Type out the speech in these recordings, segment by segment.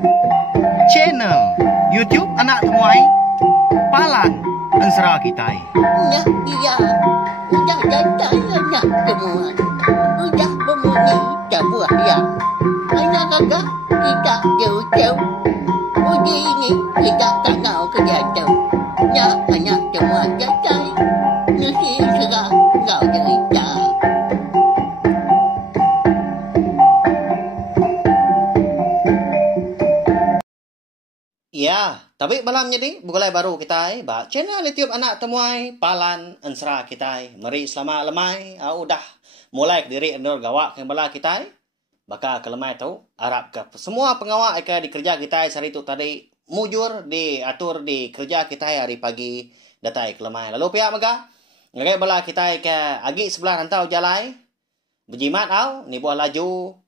Channel YouTube Anak Temuai Palan Ensra Kitai. Nak dia udah jantai anak semua. Udah berbunyi tak buat ya. Anak kakak kita jauh-jauh. Uji ini kita tak tahu kerja tu. Ya anak semua jantai. Nasi serah kau cerita. Ya, tapi malam jadi bukulai baru kita ba channel YouTube Anak Temuai Palan Ensra kita. Mari selama lemai udah mulai diri endor gawak yang bala kita. Baka kelemai tu harap ke semua pengawal eka di kerja kita hari itu tadi mujur diatur di kerja kita hari pagi datai kelemai. Lalu pihak mega ngagai bala kita ke agi sebelah rantau jalai berjimat ni buah laju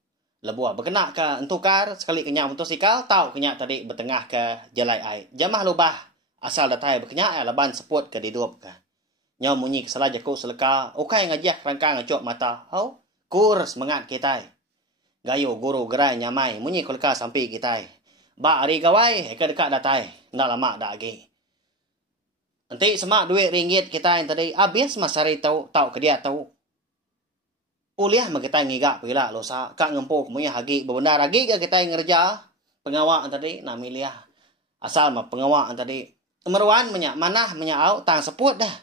lebuah berkenak ke entukar sekali kenyak motosikal tau kenyak tadi bertengah ke jalai ai jamah lubah asal datai berkenyak laban seput ke didup ke nyau munyi kesalah jaku seleka ukai ngajak rangkang ngacok mata kur semangat kita gayo guru gerai nyamai munyi kolka sampai kita ba hari gawai ke dekat datai ndak lama dak lagi nanti semak duit ringgit kita yang tadi habis masari tau ke dia tau uliah kita ngigak pila losa kak ngempo kemunya hagi bebenar hagi ke kita ngerja pengawak tadi nak milih asal mah pengawak tadi meruan menyak manah menyau tang seput dah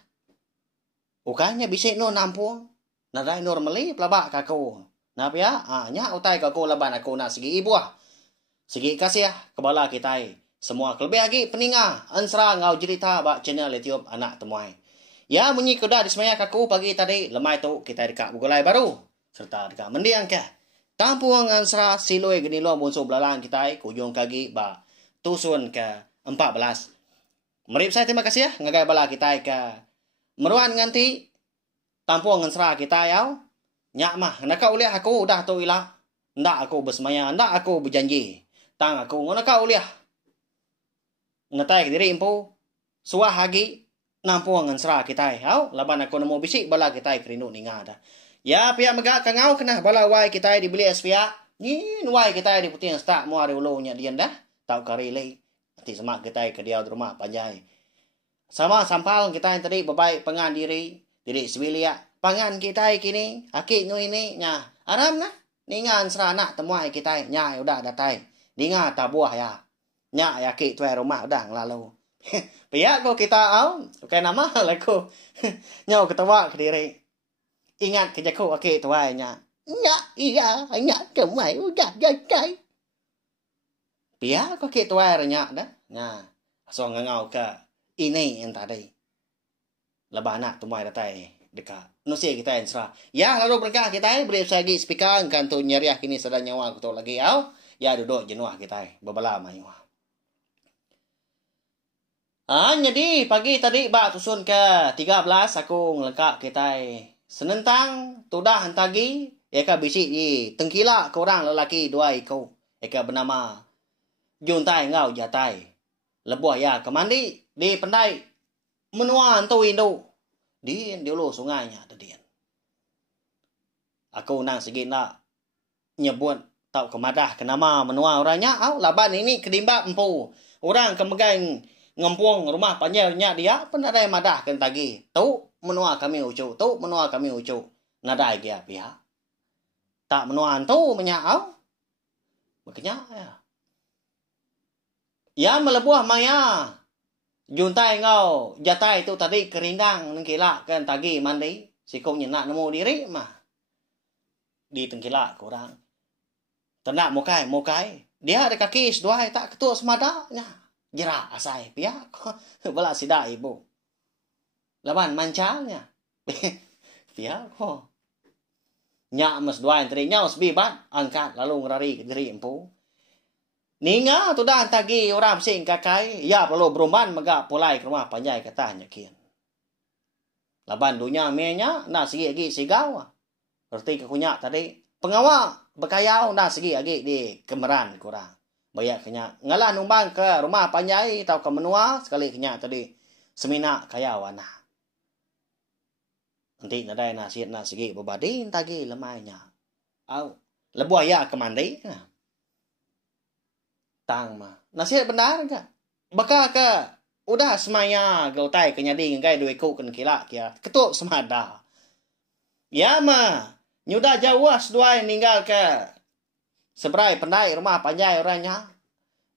ukanya bisik no nampung nadai normally pelabak kaku nah pia nya utai kaku laban aku nak segi ibuah segi kasih kebala kita semua kelebih lagi peninga Ensra ngau cerita bak channel YouTube Anak Temuai. Ya munyi kuda di semaya kaku pagi tadi lemai tu kita dekat bugulai baru serta dekat mendiang ke Tampuang Ensra siloi geni lo musuh belalang kita kujung kagi ba tusun ke 14. Merip saya terima kasih ngagai bala kita ke meruan nganti Tampuang Ensra kita yau nyak mah nak uliah aku udah tu ilah ndak aku bersemaya ndak aku berjanji tang aku ngono ka uliah ngatai diri impu suah hagi nampuang Ensra kita laban aku nemu bisik bala kita kerindu ninga dah ya pihak mega kangau kena bala wai kita dibeli espia ni wai kita di puting stak mu ari ulo nya dian dah tau kari lei nanti semak kita ke dia di rumah panjai sama sampal kita yang tadi bebaik pengan diri sebilia pangan kita kini akik nu ini nya aram nah ninga Ensra Anak Temuai kita nya udah datai ninga tabuah ya nya yakik tuai rumah udah ngelalu pihak ko kita kayak nama laku nyau ketawa ke diri ingat kejaku okey tuai nya iya Anak Temuai udah jantai pihak ko ke tuai renya dah nah so ngau ke ini yang tadi lebah Anak Temuai datai dekat nusi kita Ensra ya lalu berkah kita beri lagi speaker kan tu nyeriah kini sedang nyawa aku tu lagi ya duduk jenuah kita babala mayuah jadi pagi tadi bak susun ke 13 aku ngelengkap kita senentang tudah hantagi eka bisik di tengkila korang lelaki dua ikau eka bernama Juntai ngau jatai lebuah ya kemandi di pendai menua tu indu di ulu sungainya tadi aku nang segi nak nyebut tau kemadah kenama menua orangnya laban ini kedimba empu orang kemegang ngempung rumah panjangnya dia penadai madah kan tagi tu menua kami ucu nadai dia pihak tak menua tu menyau makanya ya melebuah maya Juntai ngau jatai tu tadi kerindang nengkila kan tagi mandi sikung nyenak nemu diri mah di tengkila kurang tenak mokai dia ada kaki seduai tak ketua semadanya jera asai pihak bala sida ibu laban mancalnya pihak nyak mas dua yang terinya bibat angkat lalu ngerari ke diri empu ninga tu dah tagi orang sing kakai ya perlu beruman mega pulai ke rumah panjai katanya kian laban dunia menya nak segi lagi sigau berarti kekunyak tadi pengawal bekayau nak segi lagi di kemeran kurang bayak kenya ngalah numbang ke rumah panjai atau ke menua sekali kenya tadi semina kaya wana nanti nadai nasihat nak segi bebadin tagi lemainya lebuah ya ke mandi Tang mah. Nasihat benar ka? Baka ka udah semaya gau tai ke nyadi ngai dua ku kan kila kia. Ketuk semada. Ya mah. Nyudah jawas dua ninggal ke seberai pandai rumah panjai orangnya.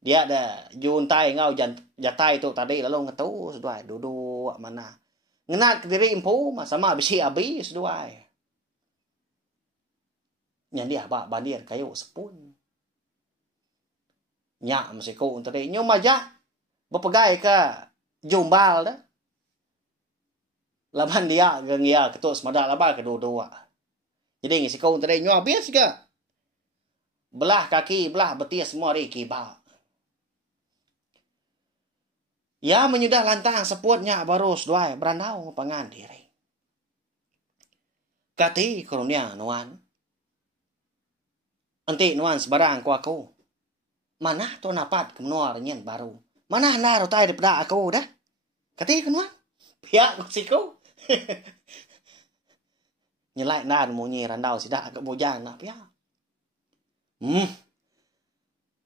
Dia ada juntai ngau jatai tu tadi lalu ngetu dua duduk mana. Ngenat diri impu mah sama bisi abis dua. Nyandi apa bandir kayu sepun. Nyak masih ku tadi nyo maja bepegai ke jumbal dah. Laban dia gengia ketuk semada laba kedua-dua. Jadi ngisi kau tadi nyo habis ke. Belah kaki, belah betis semua ri kiba. Ya menyudah lantang seputnya baru sedua berandau pangan diri. Kati karunia nuan. Anti nuan sebarang ku aku. Mana tu napat kemenuar nyen baru. Mana naruh tai daripada aku dah. Kati nuan. Pihak siku. Nyelai nan munyi randau sidak agak bojang nak pihak.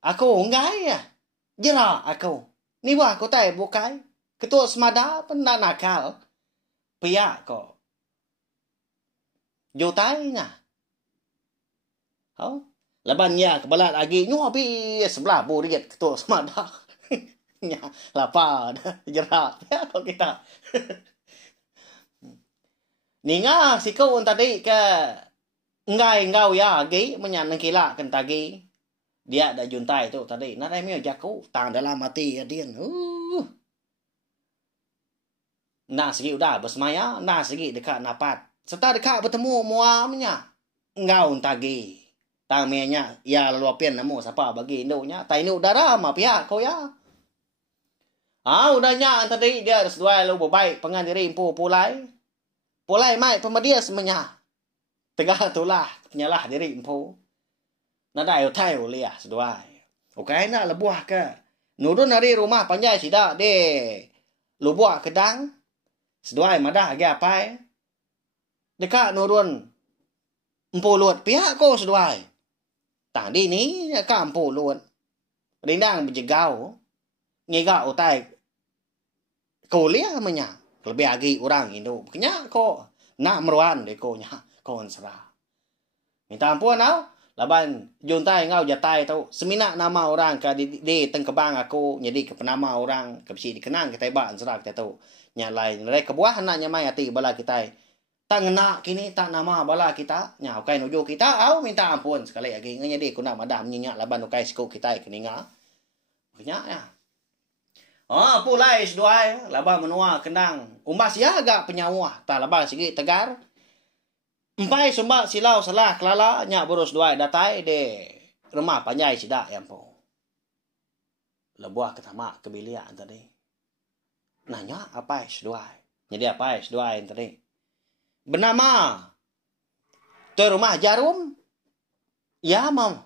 Aku ngai ya. Jera aku. Ni wah aku tai bukai. Ketua semada pernah nakal. Pihak kok. Jo tai na. Oh. Laban ya kebalat lagi nyu habis sebelah buriat ketua semada. Nya lapar dah jerak ya kok kita. Ninga si kau tadi ke ngai ngau ya lagi menyanang kila kan tadi. Dia ada juntai tu tadi. Nadai mio jaku tang dalam mati dia. Nah segi udah bersemaya, nah segi dekat napat. Serta dekat bertemu muamnya. Ngau tadi. Tang mianya ya luapian namu siapa bagi indonya. Tai nu darah mah pihak kau ya. Udahnya tadi dia sedua lu baik pengan diri impu pulai. Pulai mai pemadia semenya. Tegah tulah penyalah diri impu. Nadai utai ulia sedua. Okai nak lebuah ke. Nurun dari rumah panjai sida de. Lubuah kedang. Sedua madah agi apai. Dekat nurun. Empu luat pihak ko sedua. Tadi ni ka empu luat. Rindang berjegau. Ngega utai. Kuliah menya. Lebih lagi orang Indo. Kenya ko nak meruan de ko nya kon serah. Minta ampun au. Laban juntai ngau jatai tau. Semina nama orang ka di tengkebang aku jadi ke penama orang ke bisi dikenang kita ba serah kita tau. Nya lain re kebuah anaknya mai ati bala kita. Tak ngena kini tak nama bala kita. Nya ukai nuju kita au minta ampun sekali lagi nganya di kuna madam nyinya laban ukai siku kita keninga. Kenya ya. Pulai seduai laba menua kendang. Umbas ya agak penyawah. Tak laba sigi tegar. Empai sumba silau salah kelala nya burus duai datai de rumah panjai sida yang po. Lebuah ketama kebilian tadi. Nanya apa seduai. Jadi apa seduai tadi. Bernama tu rumah jarum. Ya mam.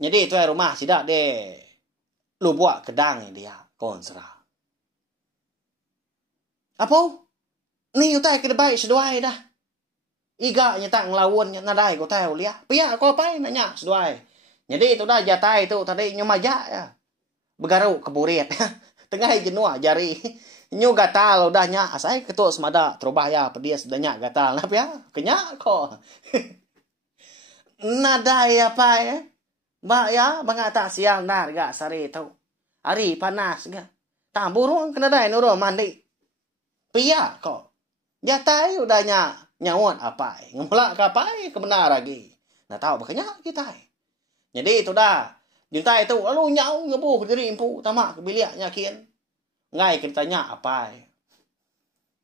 Jadi tu rumah sida de lubuak kedang dia. Konsera. Apa? Ni utai ke baik seduai dah. Iga nya tak ngelawan nya nadai ko tahu lia. Pia ko apa nanya seduai. Jadi itu dah jatai tu tadi nyu maja ya. Begaru keburit. Tengah jenua jari. Nyu gatal udah nya asai ketua semada terubah ya pedia sedanya gatal. Nah ya kenya ko. Nadai apa ya? Ba ya mangata siang nar ga sari tau. Hari panas ga. Tak burung kena dai nurun mandi. Pia kok. Jatai udahnya nyawon apa. Ngemula ke apa kebenar lagi. Nah tahu makanya kita. Jadi itu dah. Jatai itu lalu nyau ngebuh diri impu. Tamak kebiliak nyakin. Ngai kita tanya apa.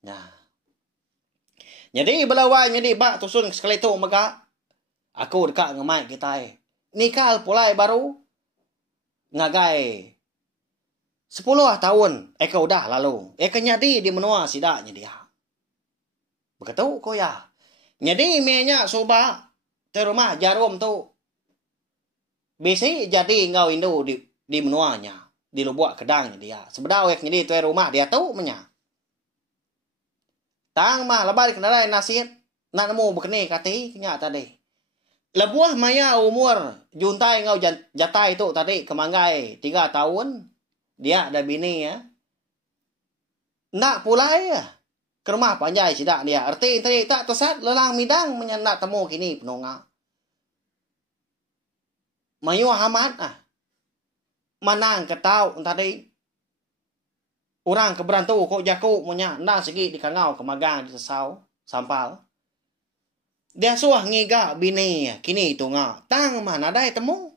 Nah. Jadi belawai jadi bak tusun sekali tu maka. Aku dekat ngemai kita. Nikah pulai baru. Ngagai 10 tahun eka udah lalu. Eka nyadi di menua sidaknya dia. Begitu ko ya. Nyadi menya soba te rumah jarum tu. Bisi jadi ngau Indo di menuanya. Di lubuak kedangnya dia. Sebedau ek nyadi te rumah dia tu menya. Tang mah lebar kenalai nasib. Nak nemu bekeni kati nya tadi. Lebuah maya umur juntai ngau jatai tu tadi kemangai 3 tahun. Dia ada bini ya. Nak pulai ya. Ke rumah panjai sidak dia. Arti tadi tak tersat lelang midang menyenak temu kini penonga. Mayu Ahmad manang ketau tadi. Orang keberantu kok jaku punya nak segi di kangau kemagang di sesau sampal. Dia suah ngiga bini kini itu ngak. Tang mana nadai temu.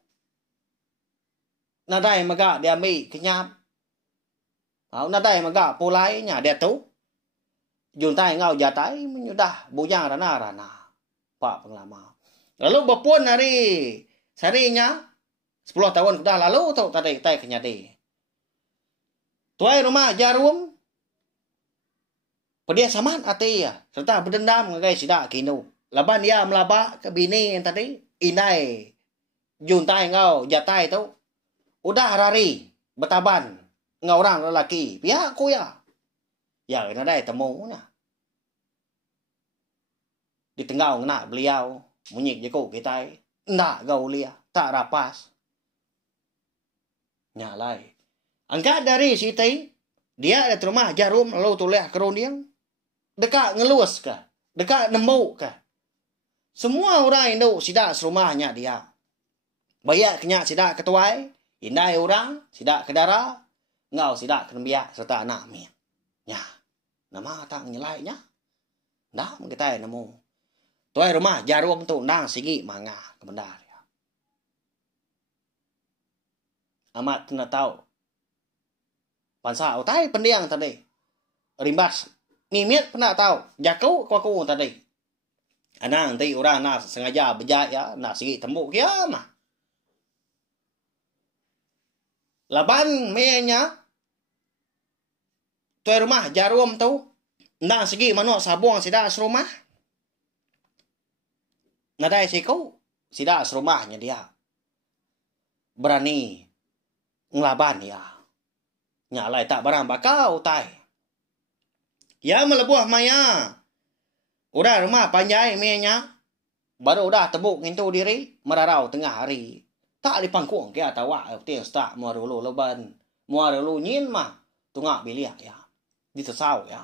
Nadai maga dia ambil kenyap. Nadai maga pulainya dia tu. Juntai ngau jatai menyudah bujang rana. Pak penglama. Lalu bapun hari sarinya 10 tahun sudah lalu tu tadi tai kenyadi. Tuai rumah jarum. Pedia saman ati ya. Serta berdendam ngagai sidak kinu. Laban dia melabak ke bini yang tadi. Indai. Juntai ngau jatai tu. Udah hari. Betaban. Ngau orang lelaki. Pihak aku ya. Ya kena dai temu na. Di tengah nak beliau. Munyik je ko kita. Nak gau lia. Tak rapas. Nyalai. Angkat dari situ. Dia ada rumah jarum. Lalu tulis keroniang. Dekat ngelus ke? Dekat nembuk ke? Semua orang Indo sidak serumahnya dia. Bayak kenyak sidak ketuai. Indai orang sidak kedara. Ngau sidak kenembiak serta anak min. Ya. Nama tak nyelainya. Dah mengketai nemu. Tuai rumah jarum tu nang sigi manga kebendar ya. Amat kena tahu. Pansa utai pendiang tadi. Rimbas. Mimit pernah tahu. Jakau kuaku tadi. Anak nanti orang nak sengaja bejat ya. Nak segi tembuk kia mah. Laban menya. Tuai rumah jarum tu. Nak segi manuk sabung sidak serumah. Nadai siku. Sidak serumahnya dia. Berani. Ngelaban ya. Nyalai tak barang bakau tai. Ya melebuah maya. Udah rumah panjai mienya. Baru udah tebuk ngintu diri. Merarau tengah hari. Tak dipangkuang kia tawa. Tiang setak mua dulu leban. Mua dulu nyin mah. Tungak biliak ya. Ditesau ya.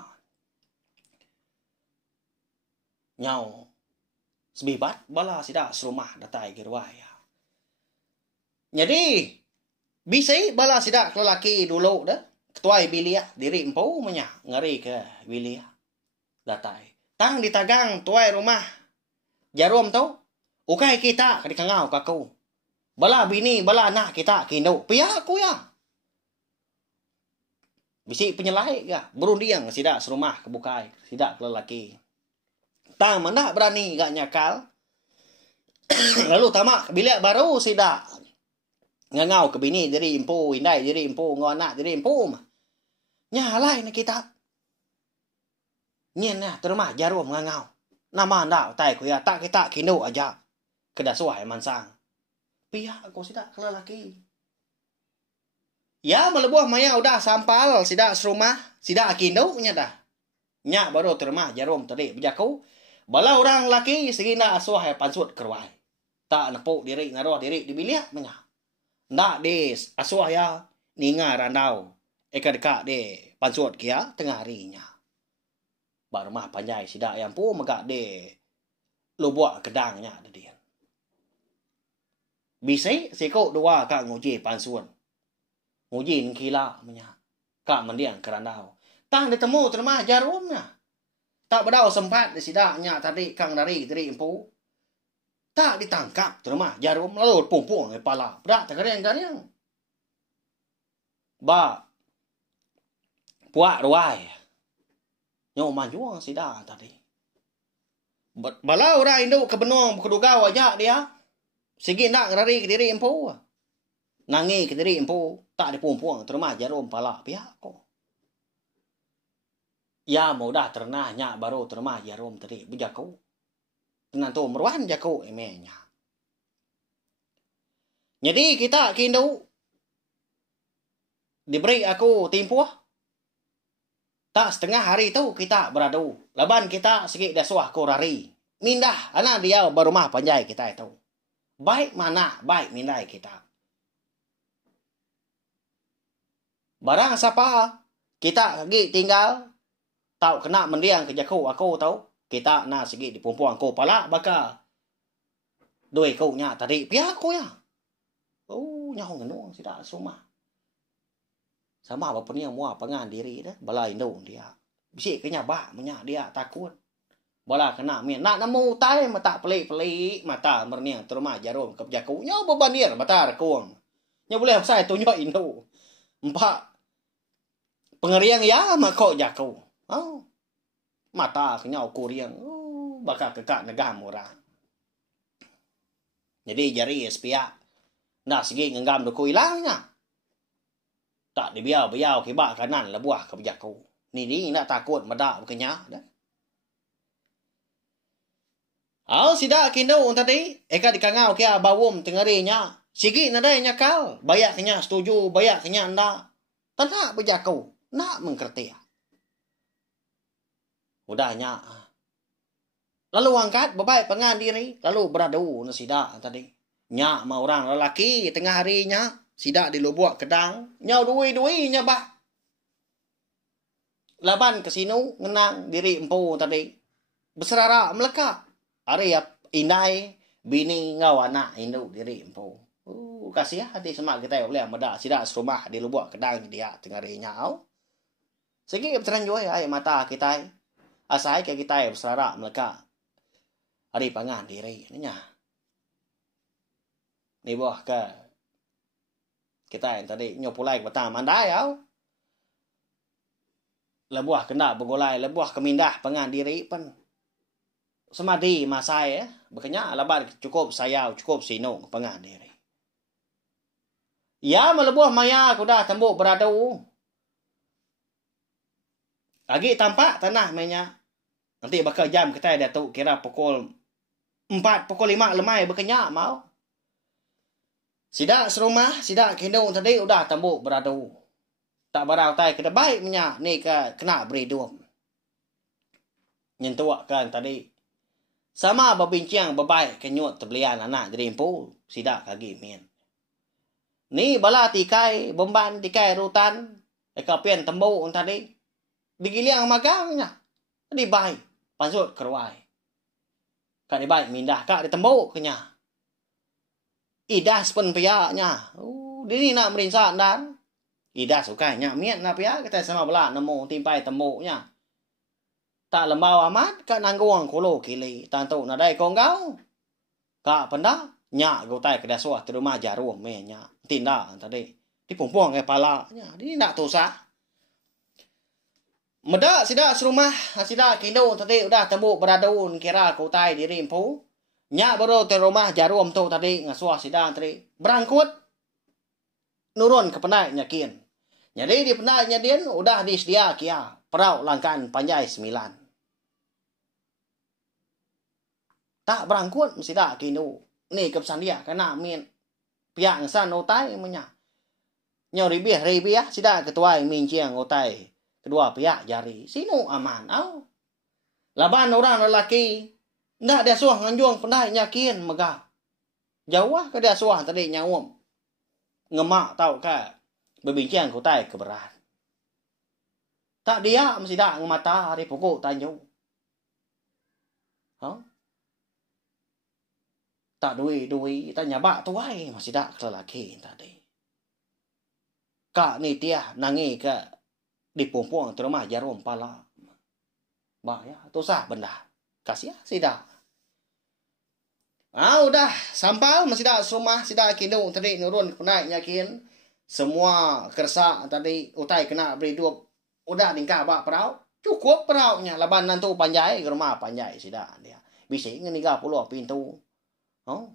Nyau. Sebibat bala sidak serumah datai gerwa ya. Jadi. Bisa bala sidak lelaki dulu dah. Ketuai biliak diri empu menya. Ngeri ke biliak. Datai. Tang ditagang tuai rumah. Jarum tu. Ukai kita di kangau kaku. Bala bini, bala anak kita kinu. Pihak aku ya. Bisi penyelai ya. Berundiang sidak serumah kebukai. Sidak lelaki. Tang mana berani gak nyakal. Lalu tamak biliak baru sidak. Ngangau ke bini diri empu. Indai diri empu. Ngonak diri empu. Nyalai nak kita. Nyen ya, terumah jarum ngangau. Nama anda tai ku ya, tak kita kinu aja. Kedah suai mansang. Pihak aku sidak lelaki. Ya, melebuah maya udah sampal, sidak serumah, sidak kinu nya dah. Nya baru terumah jarum tadi bejaku. Bala orang laki segina asuah pansut kerwai. Tak nepuk diri, naruh diri di biliak menya. Ndak des asuah ya, ninga randau. Eka dekat de pansut kia tengah harinya. Baru mah panjai sidak yang pun megak de lubuak kedangnya ada dia. Bisa seko dua kak nguji pansuan. Nguji kila menya. Kak mendiang kerandau. Tang ditemu terima jarumnya. Tak berdau sempat di sidaknya tadi kang dari empu. Tak ditangkap terima jarum lalu pung-pung kepala. Berak tak kering-kering. Ba puak ruai. Nyoman juang sidak tadi. Bala orang Indo kebenung kedugau aja dia. Sigi nak rari ke diri empu. Nangi ke diri empu. Tak dipung-pung terima jarum pala pihak ko. Ya mau dah ternahnya baru terima jarum tadi. Bejaku. Tenan tu meruan jaku emenya. Jadi kita ke Indo. Diberi aku timpuh. Tak setengah hari tu kita beradu. Laban kita sikit dah suah ko rari. Mindah. Anak dia baru mah panjai kita itu. Baik mana, baik mindai kita. Barang siapa kita lagi tinggal, tahu kena mendiang kerja aku tahu, kita nak segi di perempuan ko pala baka. Doi kau nya tadi pihak ko ya. Oh, nyaho ngenong sida sumah. Sama apa ni mua pengan diri dah, bala Indo dia. Bisi kenya ba menya dia takut. Bala kena mien nak namu tai mata pelik-pelik mata merniang terma jarum ke jaku. Nya bebanir mata rekung. Nya boleh saya tunjuk Indo. Empat pengeriang ya makok jaku. Oh. Mata kenya kuriang. Oh, bakal kekak negam orang. Jadi jari sepia nak segi ngenggam doku hilangnya. Tak dibiau-biau kibak kanan lah buah ke jaku. Ni nak takut medak bekenya dah. Au sida kindo tadi eka dikangau kia bawum tengarinya. Sigi nadai nyakal, bayak kenya setuju, bayak kenya ndak. Tanah berjaku, nak mengkerti. Udahnya. Lalu angkat bebaik pengan diri, lalu beradu na sida tadi. Nya ma orang lelaki tengah harinya, sida di lubuk kedang, nyau dui-dui nya bah. Laban kasino ngenang diri empu tadi. Berserara melekak. Ari indai bini ngau anak induk diri empu. Kasih hati semak kita boleh medak sida serumah di lubuk kedang dia tengah harinya au. Segi berteranjoi ai mata kita. Asai ke kita berserara melekak. Ari pangan diri nya. Ni buah ke kita yang tadi nyopulai ke petang mandai au. Lebuah kena begolai, lebuah kemindah pangan diri pun. Semadi masai bekenya laban cukup sayau, cukup sinung pangan diri. Ya melebuah maya kuda tembuk beradu. Lagi tampak tanah mainnya. Nanti bakal jam kita datuk kira pukul 4, pukul 5 lemai berkenyak mau. Sidak serumah, sidak kindung tadi udah tembuk beradu. Tak barau tai kena baik minyak ni ke kena beri duam. Nyentuak kan tadi. Sama berbincang berbaik kenyut terbelian anak jadi empu. Sidak kagi min. Ni bala tikai, bomban tikai rutan. Eka pian tembuk tadi. Digiliang magangnya. Tadi baik. Pasut keruai. Kak di baik mindah. Kak ditembuk kenya. Idas pun pihaknya. Dia nak merinsak dan. Idas suka nyak miat nak pihak. Kita sama belak nemu timpai tembuknya. Tak lembau amat. Kak nangguang kolo kili. Tantu nadai konggau. Kak pendak. Nyak gautai ke dasuah terumah jarum. Nyak. Tindak tadi. Di pumpung ke palanya. Dia nak tosah. Medak sidak serumah, sidak kindo tadi udah tembuk beradun kira kutai diri empu. Nyak baru ke rumah jarum tu tadi ngasuah sidak tadi. Berangkut nurun ke penai nyakin. Jadi di penai nyadin udah disedia kia perau langkan panjai 9. Tak berangkut sidak kindo. Ni kepesan dia kena min pihak san otai menya. Nyau ribiah sidak ketua min ciang otai. Kedua pihak jari. Sino aman. Au. Laban orang lelaki. Ndak dia suah nganjuang pendai nyakin megah. Jauh ke dia suah tadi nyawum. Ngemak tau ke. Berbincang kutai keberat. Tak dia mesti dak ngemata hari pokok tanjung. Huh? Tak dui. Tanya bak tuai masih dak lelaki tadi. Kak ni tiah nangi ke. Di pumpung terumah jarum pala. Bah ya, tu sah benda. Kasih ya, sidak. Udah sampai masih dah rumah, sidak kindung tadi nurun naik nyakin. Semua kersa tadi utai kena beri dua. Udah tingkah bak perau. Cukup peraunya. Laban nantu panjai ke rumah panjai sidak dia. Bisa ingin 30 pintu. Oh.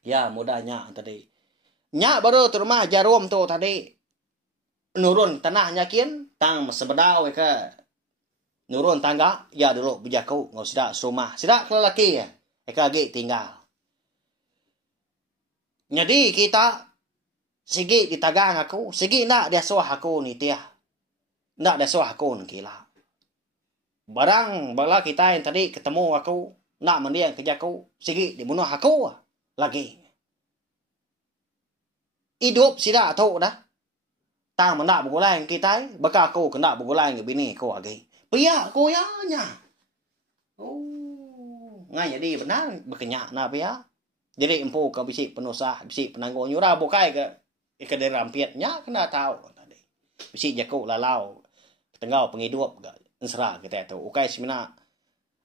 Ya mudahnya tadi. Nyak baru terumah jarum tu tadi. Nurun tanah nyakin tang sebedau ke nurun tangga ya dulu berjaku ngau sidak rumah sidak lelaki ya eka lagi tinggal. Jadi kita sigi ditagang aku sigi nak dia suah aku ni tiah nak dia suah aku ni kila barang bala kita yang tadi ketemu aku nak mendiang kerja aku sigi dibunuh aku lagi. Hidup sida tahu dah. Tang mendak begulai kita, baka ko kena begulai nge bini ko lagi. Pia ko ya nya. Oh, ngai jadi benar berkenyak na pia. Jadi empu ka bisi penusa, bisi penanggung nyura bokai ke dalam piatnya kena tahu tadi. Bisi jaku lalau tengau penghidup ga ensra kita tahu. Ukai simina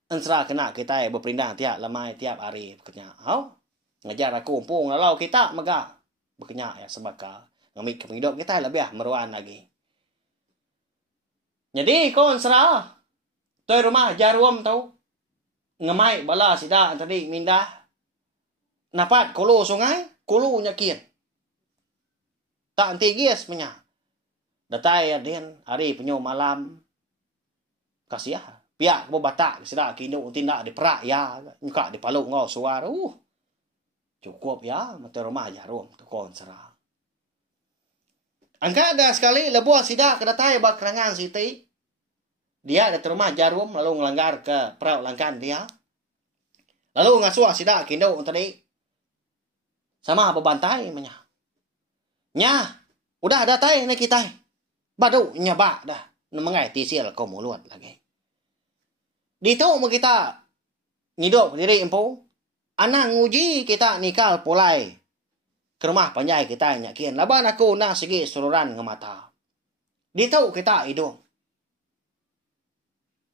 ensra kena kita berpindah tiap lamai tiap hari berkenyak. Hau. Ngajar aku empung lalau kita mega berkenyak ya sebaka ngamik penghidup kita lebih meruan lagi. Jadi kon sera toi rumah jarum tahu ngemai bala sida tadi mindah napat kolo sungai kolo nyakin tak anti gies menya datai adian hari penyo malam kasiah pihak bo batak sida kinu tindak di perak ya nyuka di paluk ngau suar cukup ya mata rumah jarum tu kon sera. Angka ada sekali lebuah sida kedatai bak kerangan siti. Dia ada rumah jarum lalu ngelanggar ke perahu langkan dia. Lalu ngasuh sida kindo tadi. Sama bebantai menya. Nya, udah datai nih kita. Badu nyaba dah. Nemengai tisil kau mulut lagi. Dito mo kita ngidop diri empu. Anang nguji kita nikal pulai. Ke rumah panjai kita nyakin. Laban aku na sige suluran ngemata. Dito kita hidung.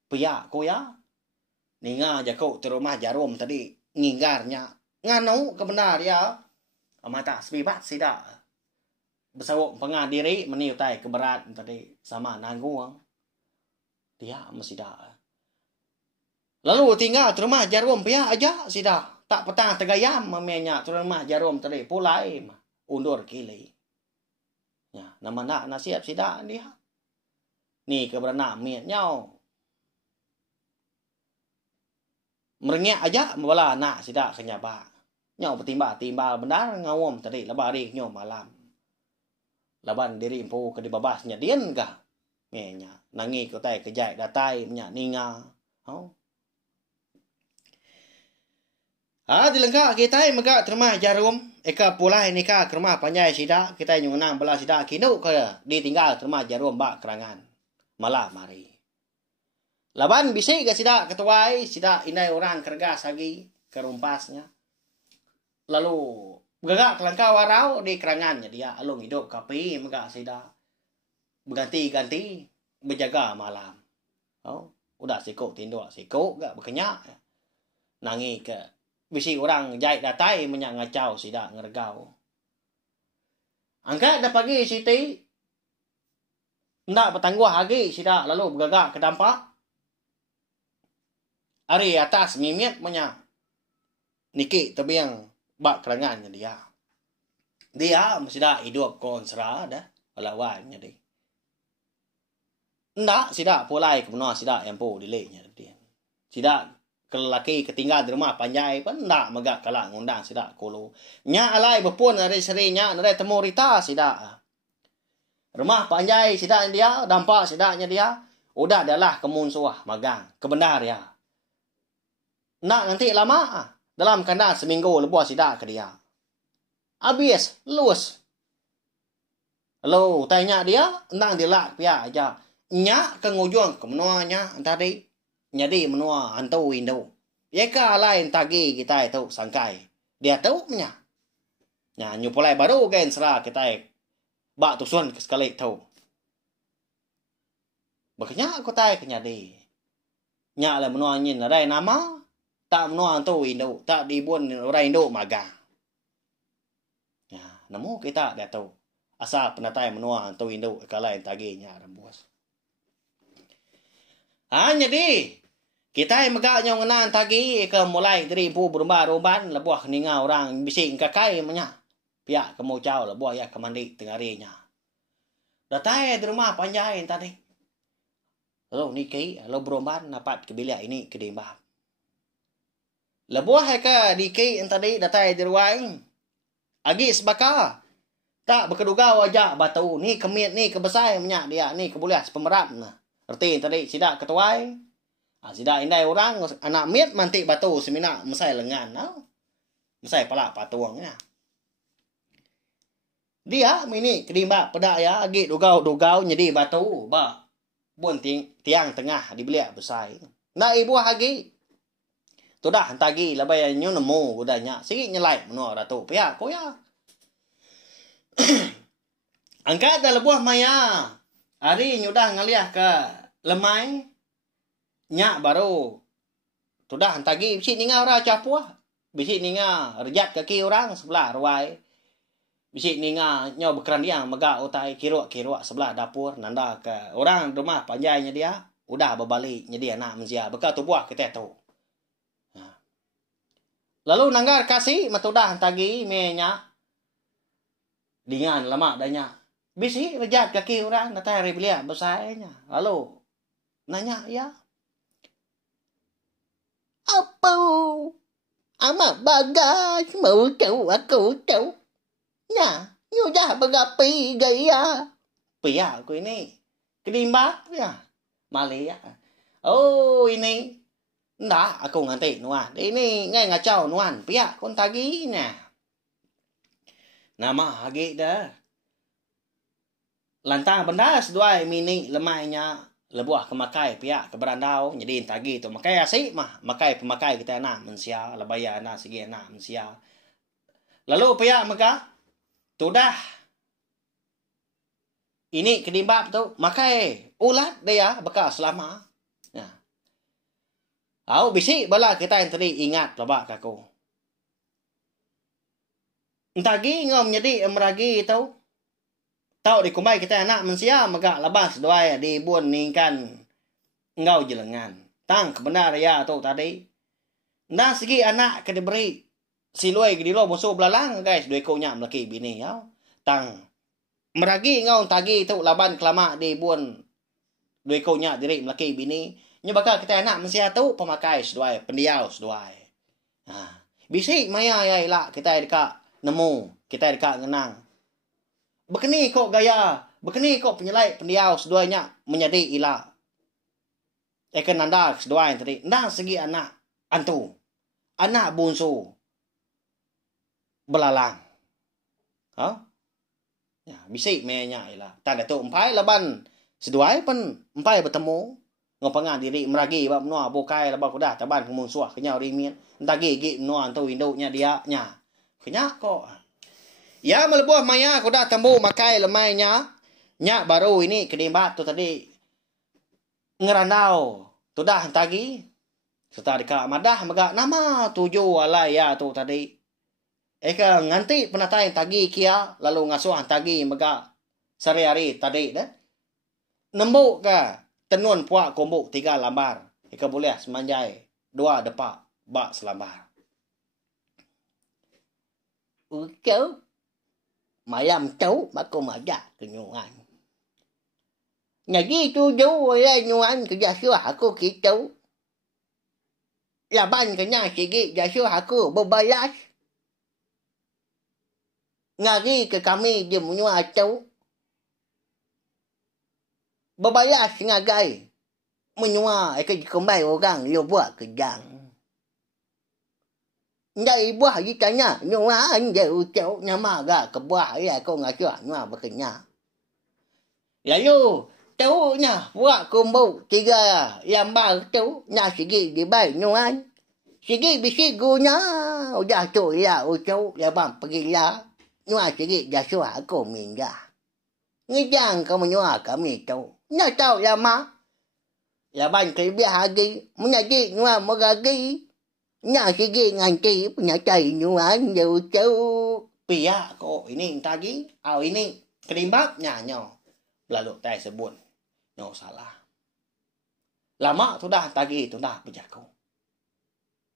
Pia ko ya. Ninga jako te rumah jarum tadi nginggarnya. Nganu kebenar ya. Mata sebibat sida. Bersawuk pengadiri meniutai keberat tadi sama nanggung. Dia mesida. Lalu tinggal te rumah jarum pia aja sida. Tak petang tegayam memenya rumah jarum tadi pulai undur kili. Ya, nama nak nasihat sida dia. Ni keberenang miat nyau. Merengek aja membala nak sida kenyaba. Nyau timba benar ngawom tadi labari nyau malam. Laban diri empu ke di babasnya dien kah? Menya nangi ko tai kejai datai menya ninga. Dilengkap kita mega terima jarum eka pulai nikah ke rumah panjai sida kita nyunang bala sida kinu ke ditinggal terima jarum bak kerangan malam mari. Laban bisik ke sida ketuai sida indai orang kergas lagi ke rumpasnya. Lalu gagak kelangkau warau di kerangannya dia alung hidup kapi mega sida berganti-ganti berjaga malam. Udah sikuk tinduk sikuk gak berkenyak. Nangi ke bisi orang jahit datai menyak ngacau sida ngergau. Angkat dah pagi siti. Ndak bertangguh lagi sida lalu bergagak ke dampak. Hari atas mimit menyak. Niki tebiang bak kerangannya dia. Dia sida hidup konsera dah. Lawannya dia. Ndak sida pulai ke menua sida yang po dileknya dia. Sida kelaki ketinggal di rumah panjai pun ndak megak kalah ngundang sida kolo. Nya alai berpun dari serinya dari temu rita sida. Rumah panjai sida dia dampak sidanya dia udah adalah kemun suah magang kebenar ya. Nak nanti lama dalam kandang seminggu lebuah sida ke dia. Habis lulus. Lalu tanya dia nang dilak pia aja. Nya ke ngujung ke menuanya tadi. Jadi menua hantu Indo. Yeka lain tagi kita itu sangkai. Dia tahu punya. Nah, nyupulai baru kan serah kita bak tusun sekali tahu. Makanya aku tay kenyadi. Nya lah menua nyin ada nama tak menua hantu Indo, tak dibun orang Indo magang. Ya, namu kita dia tahu. Asal penatai menua hantu Indo kalain taginya rembus. Jadi kita yang megak yang ngenan tagi ke mulai dari pu berumba rumban lebuah ninga orang bising kakai menya. Pihak kemu cau lebuah ya kemandi tengarinya. Datai di rumah panjai tadi. Lalu niki lalu berumban dapat ke bilik ini ke dimbab. Lebuah ke niki tadi datai di ruang. Agi sebaka. Tak berkeduga wajah batu ni kemit ni kebesai menya dia ni kebuliah pemerap nah. Erti tadi sidak ketuai. Sidak indai orang anak mit mantik batu semina mesai lengan. Mesai pala patuangnya. Dia mini kedimba pedak ya agi dogau nyedi batu ba bun tiang tengah dibeliak besai. Na ibu hagi. Tu dah tagi labai nyu nemu udahnya. Sigi nyelai menua ratu pia koya. Angkat dah lebuah maya. Hari nyudah ngaliah ke lemai. Nyak baru. Tu dah tagi bisi ninga ora capua. Bisi ninga rejat kaki orang sebelah ruai. Bisi ninga nyaw berkerandiang megak utai kiruk sebelah dapur nanda ke orang rumah panjainya dia udah berbalik dia nak mensia bekal tu buah kita tu. Lalu nanggar kasih matudah tagi menya dengan lama danya. Bisi rejat kaki orang natai rebelia besarnya. Lalu nanya ya. Apa? Amat bagas mau tahu aku tahu. Nah, you dah bergapi gaya. Pia aku ini kedimba ya. Malia. Oh ini. Ndak aku nganti nuan. Ini ngai ngacau nuan. Pia kon tagi nah. Nama hagi dah. Lantang benda seduai mini lemainya lebuah kemakai pia ke berandau jadi tagi tu makai asik mah makai pemakai kita nak mensia lebaya nak segi nak mensia. Lalu pia maka tu dah. Ini kedimba tu makai ulat dia bekas selama. Nah. Au bisi bala kita yang tadi ingat lebak aku. Entagi ngom jadi meragi tu. Tahu di kumbai kita anak mensia megak labas doai di bun ningkan ngau jelengan. Tang kebenar ya tu tadi. Nah segi anak ke diberi siloi di lo musuh belalang guys dua konya melaki bini ya. Tang meragi ngau tagi tu laban kelama di bun dua konya diri melaki bini. Nya bakal kita anak mensia tu pemakai seduai pendiau seduai. Ha. Bisi maya ya ila kita dekat nemu, kita dekat ngenang. Bekeni kok gaya, bekeni kok penyelai pendiau seduanya menjadi ila. Eken nanda seduai tadi. Nda segi anak antu. Anak bungsu. Belalang. Ha? Ya, bisi menya ila. Tanda tu empai laban seduai pen empai bertemu. Ngopangan diri meragi bab menua bokai labak kudah taban kemun suah kenyau rimin entagi gi menua tu induknya dia nya kenyak kok ya melebuah maya kudah tembu makai lemainya nya baru ini kedimbat tu tadi ngerandau tu dah entagi serta dika madah megak nama tuju alai ya tu tadi eka nganti penatai tagi kia lalu ngasuh tagi megak sehari-hari tadi dah nembuk ke tenun puak kombuk 3 lambar. Ika boleh semanjai 2 depak bak selambar. Cháu mayam cháu mà cô mà ra cái nhuan. Nhà gì chú chú ở nhuan cái gia sư hạ cô kỹ cháu. Là ban cái nhà chị ghi gia sư hạ cô bơ ba lát. Nhà gì cái kami dùm nhuan cháu. Babaya singagai menua ke kumbai orang yo buat kejang. Ndai buah ditanya nyua anje ucau nyama ga ke buah ya ko ngajak nyua berkenya. Lalu taunya buat kumbu 3 lambar tu nya sigi di bai nyuan. Sigi bisi gunya udah tu ya ucau ya bang pergi lah. Nyua sigi jasua ko mingga. Ngejang kamu nyua kami tu. Nya tahu ya ma. Ya ban ke biar hagi, menyaji nyua megagi. Nya sigi nganti punya cai nyuan jauh jauh. Pia kok ini tagi, au ini kelimbak nyanyo. Lalu tai sebut nyo salah. Lama tu dah tagi tu dah berjaku.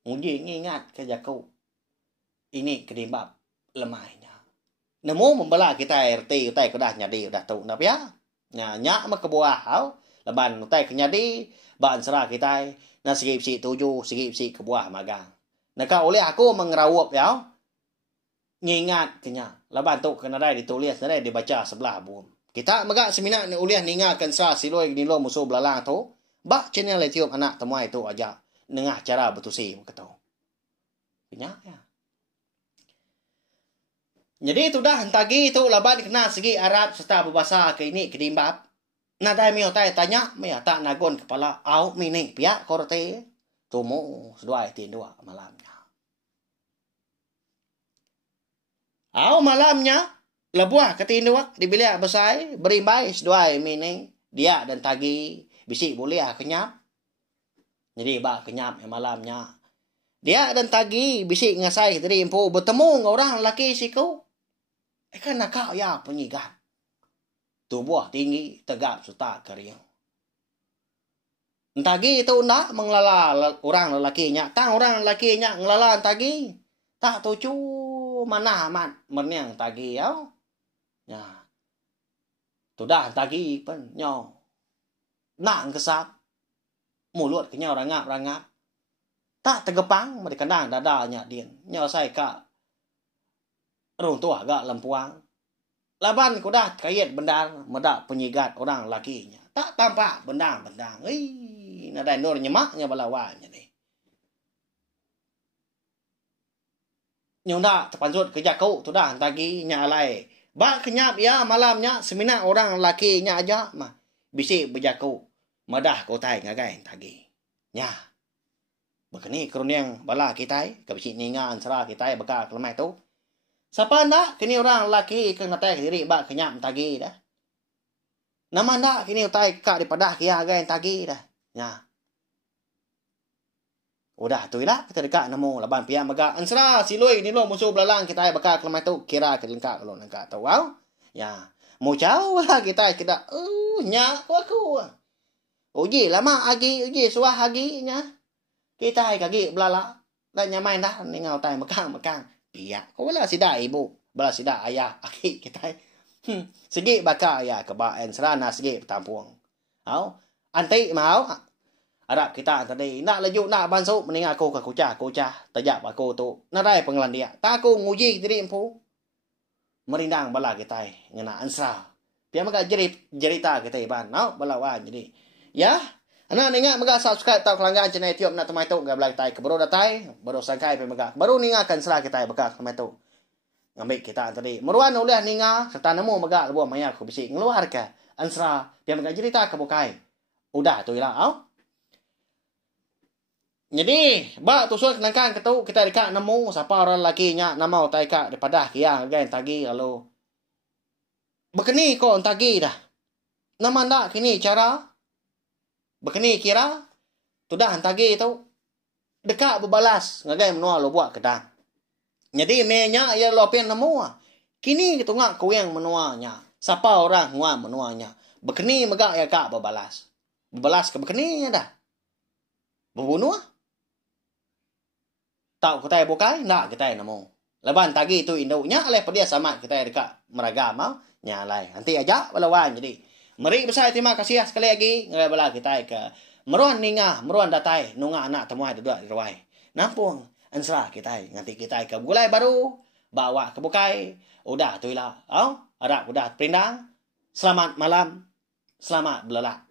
Muji ingat ke jaku. Ini kelimbak lemahnya. Nemu membela kita RT utai kudah nyadi udah tu nap ya. Nya mak kebuah au leban utai kenyadi ban serah kita na segi si tuju segi si kebuah magang. Naka oleh aku mengerawup ya. Ngingat kenya leban tu kena dai ditulis dai dibaca sebelah bum. Kita megak seminar ni uliah ningakan sa siloi ni lo musuh belalang tu. Bak channel YouTube anak temuai tu aja nengah cara bertusi ketau. Kenya ya. Jadi tu dah tagi tu laban kena segi Arab serta berbahasa ke ini kedimbab. Nadai mi otai tanya mi tak nagon kepala au mi ni pihak korte tumu seduai tin dua malamnya. Au malamnya lebuah ketin dua di bilik besar berimbai seduai mi ni dia dan tagi bisik boleh kenyap. Jadi ba kenyap malamnya. Dia dan tagi bisik ngasai dari info bertemu dengan orang lelaki siku. Kan nakak ya penyigat. Tubuh tinggi tegap serta kering. Tagi itu nak mengelala orang lelakinya. Tang orang lelakinya ngelala tagi. Tak tuju mana amat meniang tagi ya. Ya. Tu dah tagi pun nyo. Nak kesap. Mulut kenyau rangap-rangap. Tak tergepang mereka nang dadanya dia. Nyo sai ka rung tua agak lempuang. Laban kuda kayat bendang medak penyigat orang lakinya. Tak tampak bendang-bendang. Nadai nur nyemaknya balawanya ni. Nyunda terpansut kerja kau tu dah tagi nyalai. Ba kenyap ya malamnya semina orang lakinya aja mah. Bisik berjaku. Madah kau tai ngagai tagi. Nya. Begini keruniang bala kita kabisik ningan serah kita beka kelemai tu. Siapa nak kini orang lelaki ke ngatai diri bak kenyap tagi dah. Nama nak kini utai kak dipadah kia agai tagi dah. Ya. Udah tu lah kita dekat nemu laban pihak megak ansra silui ni lo musuh belalang kita bakal kelemai tu kira ke lengkak kalau lengkak tahu wow. Ya. Mau jauh lah kita nya aku. Uji lama agi uji suah agi nya. Kita kaki belala dan nyamain dah ningau tai mekang. Iya, kau lah sida ibu, bala sida ayah, akik kita. Segi baka ayah kebaen serana segi tampung. Au, anti mau. Arab kita tadi nak laju nak bansu mending aku ke kucah, tajak aku tu. Nadai penglan dia. Tak aku nguji diri empu. Merindang bala kita ngena ansra. Biar maka cerita kita ban. Au, bala wan jadi. Ya, anak ninga mega subscribe tau kelanggan channel YouTube nak temai tu gablai tai ke baru datai baru sangkai pe mega baru ninga kan sela kita beka temai tu ngambil kita tadi meruan oleh ninga serta nemu mega buah maya aku bisik ngeluar ke ansra dia mega cerita ke bukai udah tu lah au jadi ba tusun kelangkan ketu kita dekat nemu siapa orang lakinya nama tai ka daripada kia gan tagi lalu bekeni ko tagi dah nama ndak kini cara begini kira tu dah tagi tu dekat berbalas ngagai menua lo buat kedang. Jadi menya ya lo pian nemu kini kita ngak kuyang menuanya. Siapa orang ngua menuanya. Begini megak ya kak berbalas. Berbalas ke begininya dah. Berbunuh. Tahu kita bukai nak kita nemu. Leban tagi tu induknya oleh pedia sama kita dekat meragam mau nyalai. Nanti aja balawan jadi mari besar terima kasih sekali lagi ngai bala kita ke meruan ninga meruan datai nunga anak temuai duduk di ruai nampung ansra kita nanti kita ke gulai baru bawa ke bukai udah tu lah au ada udah perindang selamat malam selamat belalak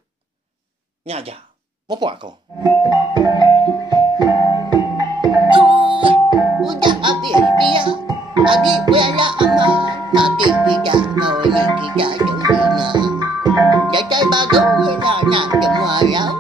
nyaja mopo aku udah habis dia lagi bela aman tapi tidak mau ni kita jadinya. Jadi bagus nak semua orang.